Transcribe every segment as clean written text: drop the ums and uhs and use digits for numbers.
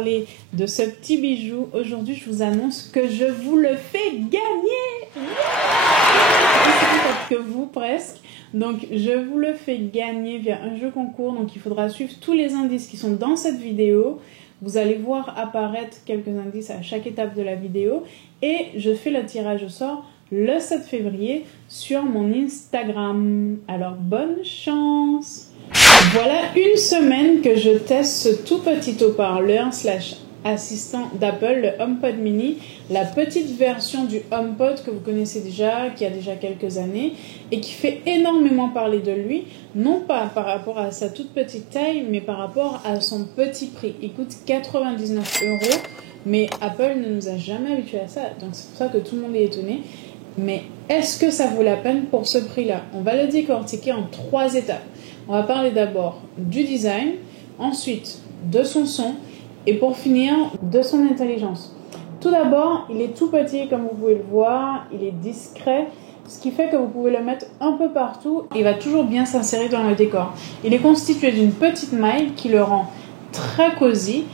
parler de ce petit bijou. Aujourd'hui, je vous annonce que je vous le fais gagner. Aussi que vous, presque. Donc, je vous le fais gagner via un jeu concours. Donc, il faudra suivre tous les indices qui sont dans cette vidéo. Vous allez voir apparaître quelques indices à chaque étape de la vidéo. Et je fais le tirage au sort le 7 février sur mon Instagram. Alors, bonne chance! Voilà une semaine que je teste ce tout petit haut-parleur / assistant d'Apple, le HomePod Mini, la petite version du HomePod que vous connaissez déjà, qui a déjà quelques années, et qui fait énormément parler de lui, non pas par rapport à sa toute petite taille, mais par rapport à son petit prix. Il coûte 99 €, mais Apple ne nous a jamais habitués à ça, donc c'est pour ça que tout le monde est étonné. Mais est-ce que ça vaut la peine pour ce prix-là? On va le décortiquer en 3 étapes. On va parler d'abord du design, ensuite de son son et pour finir de son intelligence. Tout d'abord, il est tout petit comme vous pouvez le voir, il est discret, ce qui fait que vous pouvez le mettre un peu partout et il va toujours bien s'insérer dans le décor. Il est constitué d'une petite maille qui le rend très cosy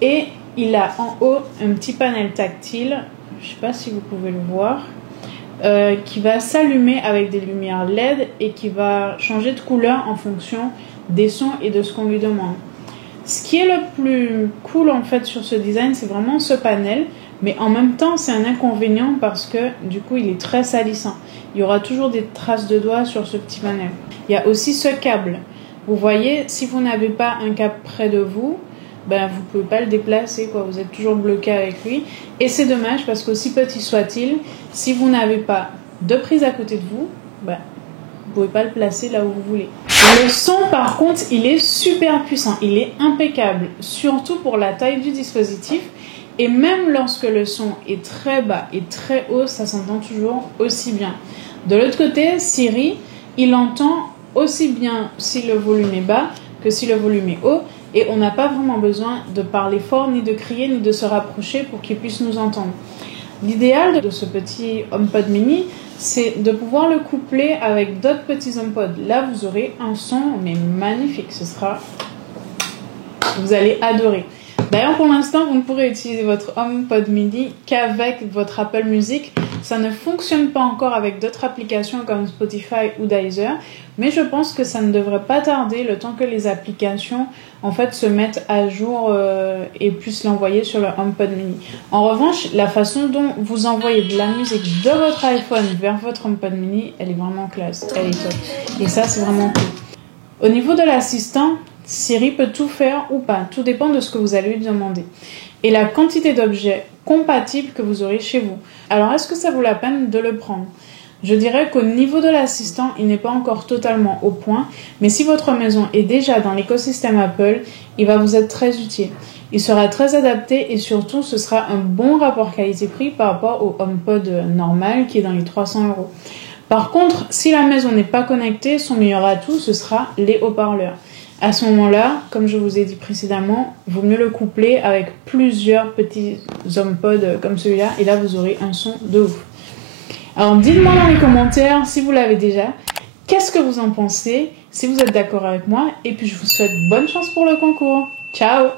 et il a en haut un petit panel tactile, je ne sais pas si vous pouvez le voir, qui va s'allumer avec des lumières LED et qui va changer de couleur en fonction des sons et de ce qu'on lui demande. Ce qui est le plus cool en fait sur ce design, c'est vraiment ce panel, mais en même temps c'est un inconvénient parce que du coup il est très salissant. Il y aura toujours des traces de doigts sur ce petit panel. Il y a aussi ce câble. Vous voyez, si vous n'avez pas un câble près de vous, ben, vous ne pouvez pas le déplacer, quoi. Vous êtes toujours bloqué avec lui. Et c'est dommage parce qu'aussi petit soit-il, si vous n'avez pas de prise à côté de vous, ben, vous ne pouvez pas le placer là où vous voulez. Le son, par contre, il est super puissant. Il est impeccable, surtout pour la taille du dispositif. Et même lorsque le son est très bas et très haut, ça s'entend toujours aussi bien. De l'autre côté, Siri, il entend aussi bien si le volume est bas que si le volume est haut. Et on n'a pas vraiment besoin de parler fort, ni de crier, ni de se rapprocher pour qu'il puisse nous entendre. L'idéal de ce petit HomePod Mini, c'est de pouvoir le coupler avec d'autres petits HomePod. Là, vous aurez un son mais magnifique. Vous allez adorer. D'ailleurs, pour l'instant, vous ne pourrez utiliser votre HomePod Mini qu'avec votre Apple Music. Ça ne fonctionne pas encore avec d'autres applications comme Spotify ou Deezer, mais je pense que ça ne devrait pas tarder le temps que les applications en fait se mettent à jour et puissent l'envoyer sur le HomePod Mini. En revanche, la façon dont vous envoyez de la musique de votre iPhone vers votre HomePod Mini, elle est vraiment classe, elle est top. Et ça, c'est vraiment cool. Au niveau de l'assistant, Siri peut tout faire ou pas, tout dépend de ce que vous allez lui demander. Et la quantité d'objets compatibles que vous aurez chez vous. Alors, est-ce que ça vaut la peine de le prendre? Je dirais qu'au niveau de l'assistant, il n'est pas encore totalement au point, mais si votre maison est déjà dans l'écosystème Apple, il va vous être très utile. Il sera très adapté et surtout, ce sera un bon rapport qualité-prix par rapport au HomePod normal qui est dans les 300 €. Par contre, si la maison n'est pas connectée, son meilleur atout, ce sera les haut-parleurs. À ce moment-là, comme je vous ai dit précédemment, il vaut mieux le coupler avec plusieurs petits HomePod comme celui-là, et là vous aurez un son de ouf. Alors dites-moi dans les commentaires si vous l'avez déjà, qu'est-ce que vous en pensez, si vous êtes d'accord avec moi, et puis je vous souhaite bonne chance pour le concours. Ciao!